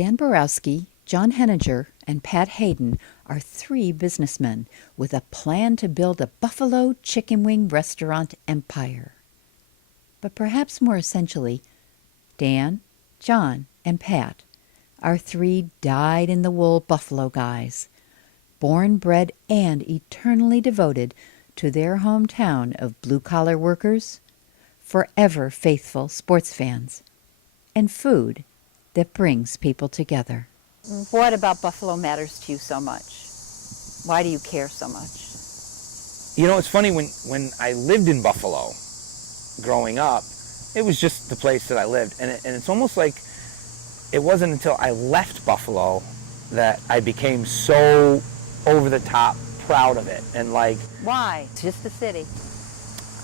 Dan Borowski, John Henninger, and Pat Heidon are three businessmen with a plan to build a buffalo chicken wing restaurant empire. But perhaps more essentially, Dan, John, and Pat are three dyed-in-the-wool buffalo guys, born, bred, and eternally devoted to their hometown of blue-collar workers, forever faithful sports fans, and food that brings people together. What about Buffalo matters to you so much? Why do you care so much? You know, it's funny, when I lived in Buffalo growing up, it was just the place that I lived. And it's almost like it wasn't until I left Buffalo that I became so over-the-top proud of it. And like... Why? It's just the city.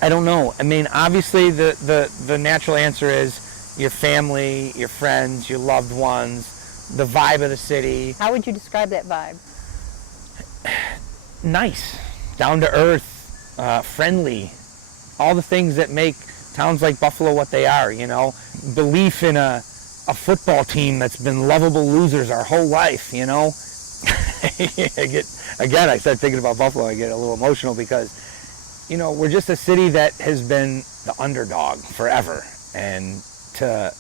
I don't know. I mean, obviously the natural answer is your family, your friends, your loved ones, the vibe of the city. How would you describe that vibe? Nice, down to earth, friendly, all the things that make towns like Buffalo what they are, you know. Belief in a football team that's been lovable losers our whole life, you know. I start thinking about Buffalo, I get a little emotional because, you know, we're just a city that has been the underdog forever. And to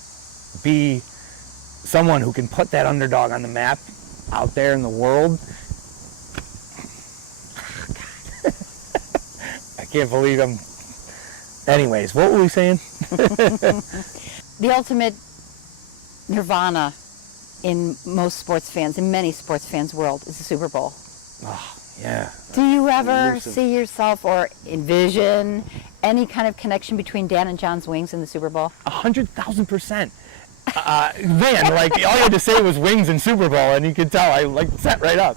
be someone who can put that underdog on the map out there in the world, I can't believe I'm... Anyways, what were we saying? The ultimate nirvana in most sports fans, in many sports fans' world, is the Super Bowl. Oh, yeah. Do you ever see yourself or envision any kind of connection between Dan and John's wings in the Super Bowl? 100,000%. Man, like, all you had to say was wings and Super Bowl, and you could tell I like sat right up.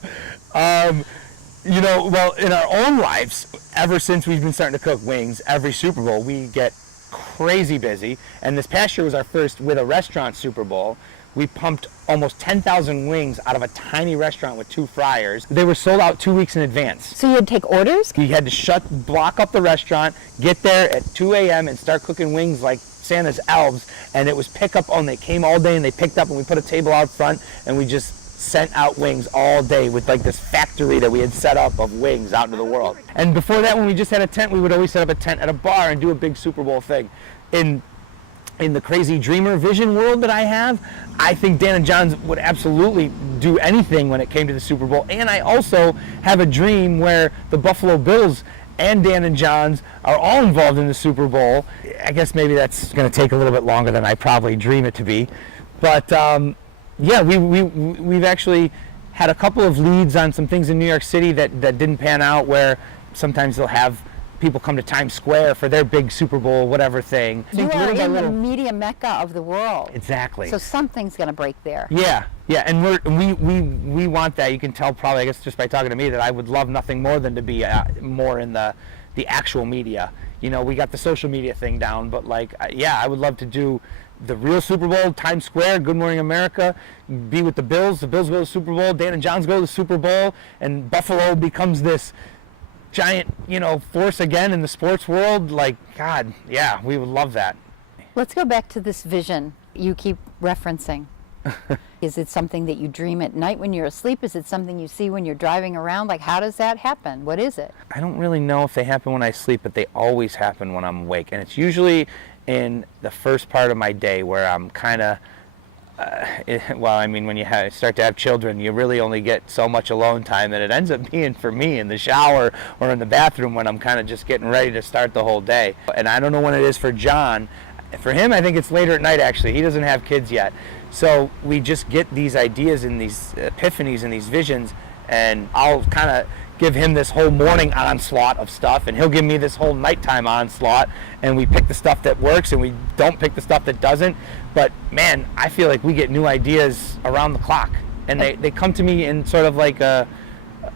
You know, well, in our own lives, ever since we've been starting to cook wings, every Super Bowl we get crazy busy. And this past year was our first with a restaurant Super Bowl. We pumped almost 10,000 wings out of a tiny restaurant with 2 fryers. They were sold out 2 weeks in advance. So you had to take orders? You had to block up the restaurant, get there at 2 a.m. and start cooking wings like Santa's elves. And it was pick up on. They came all day and they picked up, and we put a table out front and we just sent out wings all day with like this factory that we had set up of wings out into the world. And before that, when we just had a tent, we would always set up a tent at a bar and do a big Super Bowl thing. In the crazy dreamer vision world that I have, I think Dan and John's would absolutely do anything when it came to the Super Bowl. And I also have a dream where the Buffalo Bills and Dan and John's are all involved in the Super Bowl. I guess maybe that's going to take a little bit longer than I probably dream it to be. But yeah, we've actually had a couple of leads on some things in New York City that didn't pan out, where sometimes they'll have people come to Times Square for their big Super Bowl whatever thing. You are in the media mecca of the world. Exactly. So something's going to break there. Yeah, and we want that. You can tell probably, I guess, just by talking to me, that I would love nothing more than to be more in the actual media. You know, we got the social media thing down, but like, yeah, I would love to do the real Super Bowl, Times Square, Good Morning America, be with the Bills go to the Super Bowl, Dan and John's go to the Super Bowl, and Buffalo becomes this giant, you know, force again in the sports world. Like, God, yeah, we would love that. Let's go back to this vision you keep referencing. Is it something that you dream at night when you're asleep? Is it something you see when you're driving around? Like, how does that happen? What is it? I don't really know if they happen when I sleep, but they always happen when I'm awake. And it's usually in the first part of my day where I'm kind of, well, I mean, when you start to have children, you really only get so much alone time, and it ends up being, for me, in the shower or in the bathroom when I'm kind of just getting ready to start the whole day. And I don't know when it is for John. For him, I think it's later at night, actually. He doesn't have kids yet. So we just get these ideas and these epiphanies and these visions, and I'll kind of give him this whole morning onslaught of stuff, and he'll give me this whole nighttime onslaught, and we pick the stuff that works and we don't pick the stuff that doesn't. But man, I feel like we get new ideas around the clock, and they come to me in sort of like a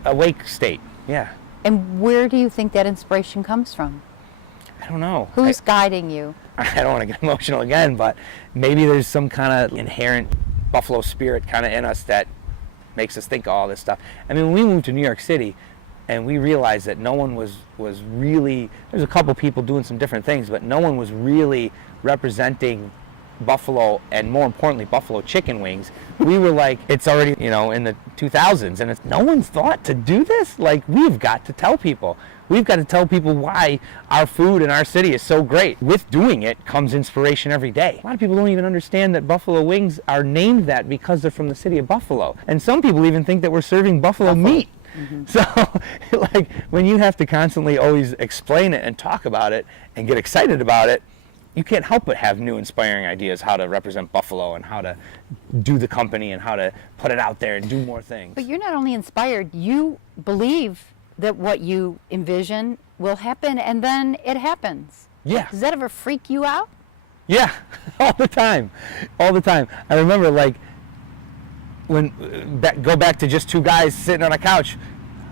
awake state. Yeah. And where do you think that inspiration comes from? I don't know. Who's guiding you? I don't want to get emotional again, but maybe there's some kind of inherent Buffalo spirit kind of in us that makes us think of all this stuff. I mean, when we moved to New York City, and we realized that no one was really, there's a couple people doing some different things, but no one was really representing buffalo, and more importantly, buffalo chicken wings, we were like, it's already, in the 2000s, and no one's thought to do this? Like, we've got to tell people. We've got to tell people why our food in our city is so great. With doing it comes inspiration every day. A lot of people don't even understand that buffalo wings are named that because they're from the city of Buffalo. And some people even think that we're serving buffalo meat. Mm-hmm. So, like, when you have to constantly always explain it and talk about it and get excited about it, you can't help but have new inspiring ideas how to represent Buffalo and how to do the company and how to put it out there and do more things. But you're not only inspired, you believe that what you envision will happen, and then it happens. Yeah. Does that ever freak you out? Yeah, all the time. All the time. I remember, like, go back to just two guys sitting on a couch,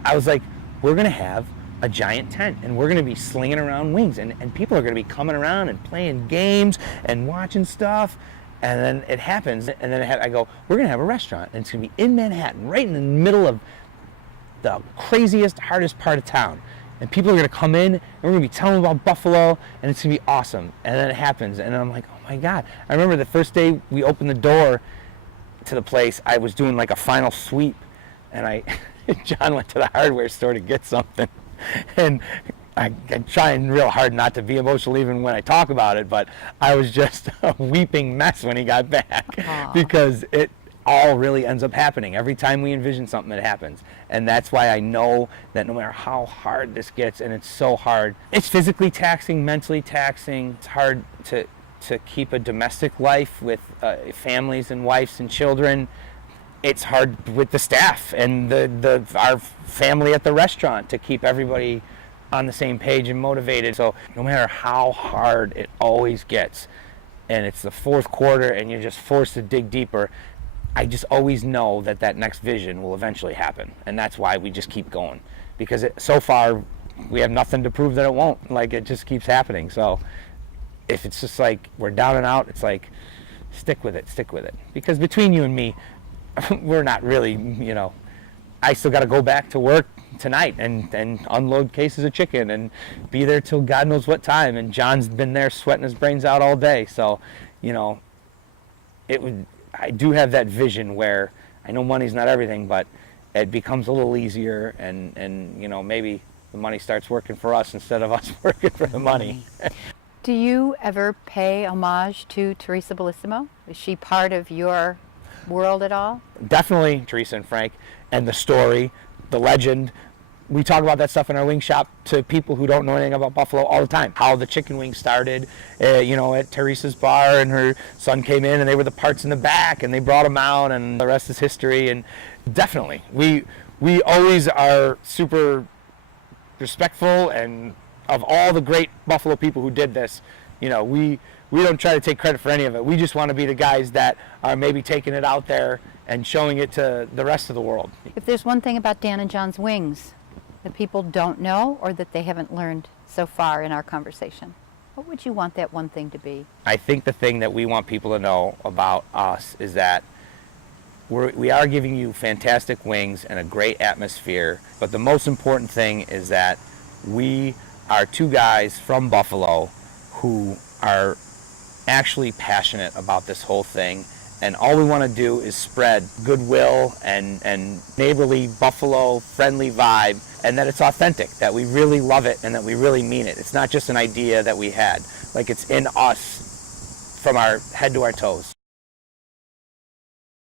I was like, we're going to have a giant tent, and we're going to be slinging around wings, and people are going to be coming around and playing games and watching stuff. And then it happens, and then I go, we're going to have a restaurant, and it's going to be in Manhattan, right in the middle of the craziest, hardest part of town. And people are going to come in, and we're going to be telling them about Buffalo, and it's going to be awesome. And then it happens, and I'm like, oh my God. I remember the first day we opened the door to the place, I was doing like a final sweep, and John went to the hardware store to get something. And I'm trying real hard not to be emotional even when I talk about it, but I was just a weeping mess when he got back. Aww. Because it all really ends up happening. Every time we envision something, it happens. And that's why I know that no matter how hard this gets, and it's so hard, it's physically taxing, mentally taxing. It's hard to keep a domestic life with families and wives and children. It's hard with the staff and our family at the restaurant to keep everybody on the same page and motivated. So no matter how hard it always gets, and it's the fourth quarter and you're just forced to dig deeper, I just always know that next vision will eventually happen. And that's why we just keep going. Because so far, we have nothing to prove that it won't. Like, it just keeps happening. So if it's just like we're down and out, it's like, stick with it. Because between you and me, we're not really, I still got to go back to work tonight and unload cases of chicken and be there till God knows what time. And John's been there sweating his brains out all day. So, I do have that vision where I know money's not everything, but it becomes a little easier, and maybe the money starts working for us instead of us working for the money. Do you ever pay homage to Teresa Bellissimo? Is she part of your world at all? Definitely Teresa and Frank, and the story, the legend. We talk about that stuff in our wing shop to people who don't know anything about Buffalo all the time. How the chicken wing started, at Teresa's bar, and her son came in, and they were the parts in the back, and they brought them out, and the rest is history. And definitely, we always are super respectful and of all the great Buffalo people who did this. We don't try to take credit for any of it. We just want to be the guys that are maybe taking it out there and showing it to the rest of the world. If there's one thing about Dan and John's wings that people don't know or that they haven't learned so far in our conversation, what would you want that one thing to be? I think the thing that we want people to know about us is that we are giving you fantastic wings and a great atmosphere, but the most important thing is that we are two guys from Buffalo who are actually passionate about this whole thing, and all we want to do is spread goodwill and neighborly Buffalo friendly vibe, and that it's authentic, that we really love it and that we really mean it. It's not just an idea that we had, like, it's in us from our head to our toes.